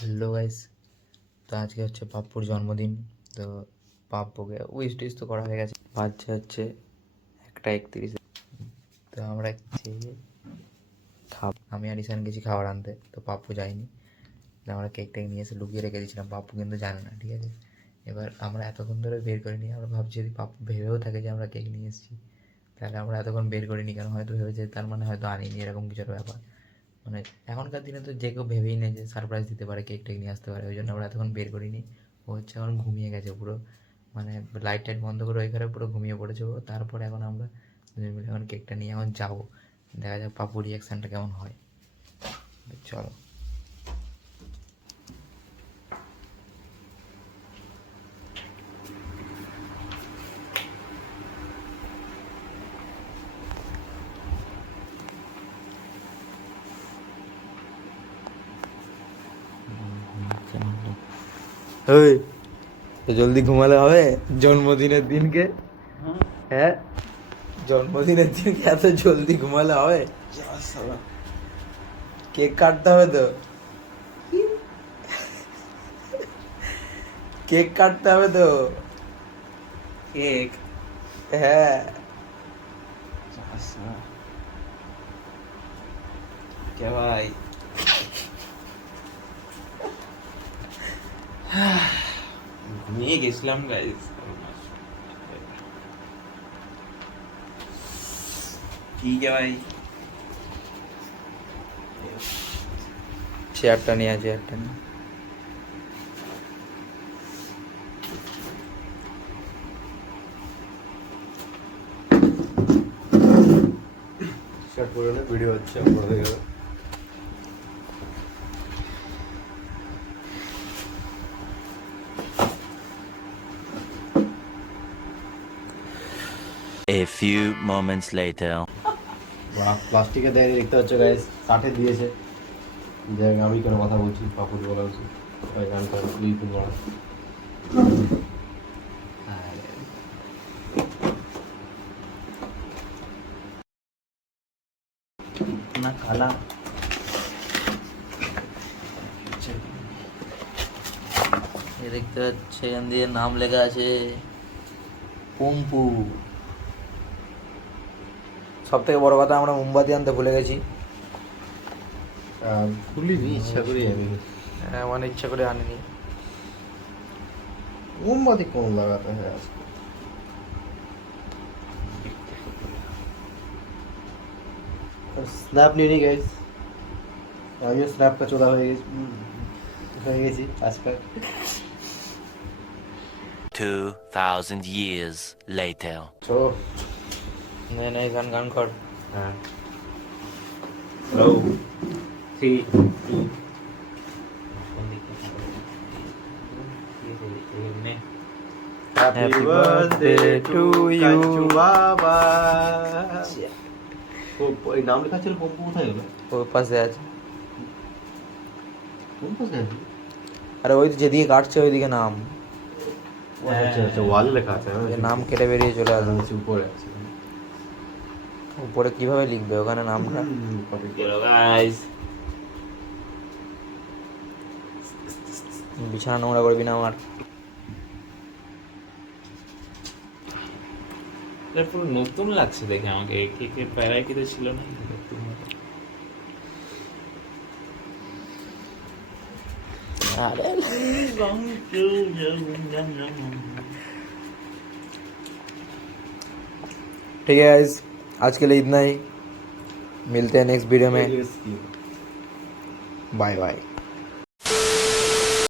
Hello guys, তো আজকে হচ্ছে পাপ্পুর জন্মদিন। তো পাপ্পুকে উইশ টিশ তো করা হয়ে গেছে। বাচ্চা হচ্ছে 1:31। তো আমরা আমি আর ঈশান গেছি খাবার আনতে, তো পাপ্পু যায়নি। তো আমরা কেকটাকে নিয়ে এসে লুকিয়ে রেখে দিয়েছিলাম, পাপ্পু কিন্তু জানে না, ঠিক আছে। এবার আমরা এতক্ষণ ধরে বের করিনি, আমরা ভাবছি যদি পাপ্পু ভেবেও থাকে যে আমরা কেক নিয়ে এসেছি, তাহলে আমরা এতক্ষণ বের করিনি কেন, হয়তো ভেবেছে তার মানে হয়তো আনিনি, এরকম কিছু একটা ব্যাপার। মানে এখনকার দিনে তো যে কেউ ভেবেই নেই যে সারপ্রাইজ দিতে পারে, কেক টেক নিয়ে আসতে পারে, ওই জন্য আমরা এতক্ষণ বের করিনি। ও হচ্ছে এখন ঘুমিয়ে গেছে পুরো, মানে লাইট টাইট বন্ধ করে ওই ঘরে পুরো ঘুমিয়ে পড়েছে ও। তারপরে এখন আমরা দুজন মিলে এখন কেকটা নিয়ে এখন যাবো, দেখা যাক পাপুর রিয়াকশানটা কেমন হয়। চলো। ওই তো জলদি ঘুমালে হবে জন্মদিনের দিনকে? হ্যাঁ, জন্মদিনের দিনকে এত জলদি ঘুমালে হবে? কেক কাটতে হবে তো, কেক কাটতে হবে তো। কেক? হ্যাঁ, কে ভাই? ঘুমিয়ে গেছিলাম গাইস। ঠিক আছে ভাই। চেয়ারটা নিয়ে চেয়ারটা নিয়ে শার্ট পরে ভিডিও হচ্ছে বড় হয়ে গেল। A few moments later. প্লাস্টিকে দেয়নি, দেখতে হচ্ছে গাইস, কাঠে দিয়েছে। দেখ আমি কোনো কথা বলছি, পাপুর বলা উচিত ওই গানটা লিখুন বলা। না খালা দেখতে পাচ্ছে, এখান দিয়ে নাম লেখা আছে পম্পু। সব থেকে বড় কথা, আমরা মোমবাতি আনতে ভুলে গেছি। খুলিনি ইচ্ছা করি আমি, মানে ইচ্ছা করে আনিনি। মোমবাতি কোন লাগাতে হয় আজকে? স্ন্যাপ নিয়ে নি গাইস, আমিও স্ন্যাপটা চোদা হয়ে গেছি আজকাল। 2000 years later. চো নে গান গান কর। হ্যাঁ, hello. 3 2 Happy birthday to you. কাঞ্চু বাবা। ওই নাম লেখা ছিল, পম্পু কোথায় গেল? ওর পাশে আছে। কোন পাশে আছে? আরে ওই যেদিকে কাটছে ওইদিকে নাম, আচ্ছা আচ্ছা, ওয়ালে লেখা আছে। নাম কেটে বেরিয়ে চলে আসবে। উপরে আছে। উপরে কিভাবে লিখবে ওখানে নামটা? Hello guys. বিছানা নোংরা করবি না আমার। পুরো নতুন লাগছে দেখে আমাকে, কেকের ভ্যারাইটিতে ছিল না নতুন। ठीक है गाइस, आज के लिए इतना ही। मिलते हैं नेक्स्ट वीडियो में। Bye bye.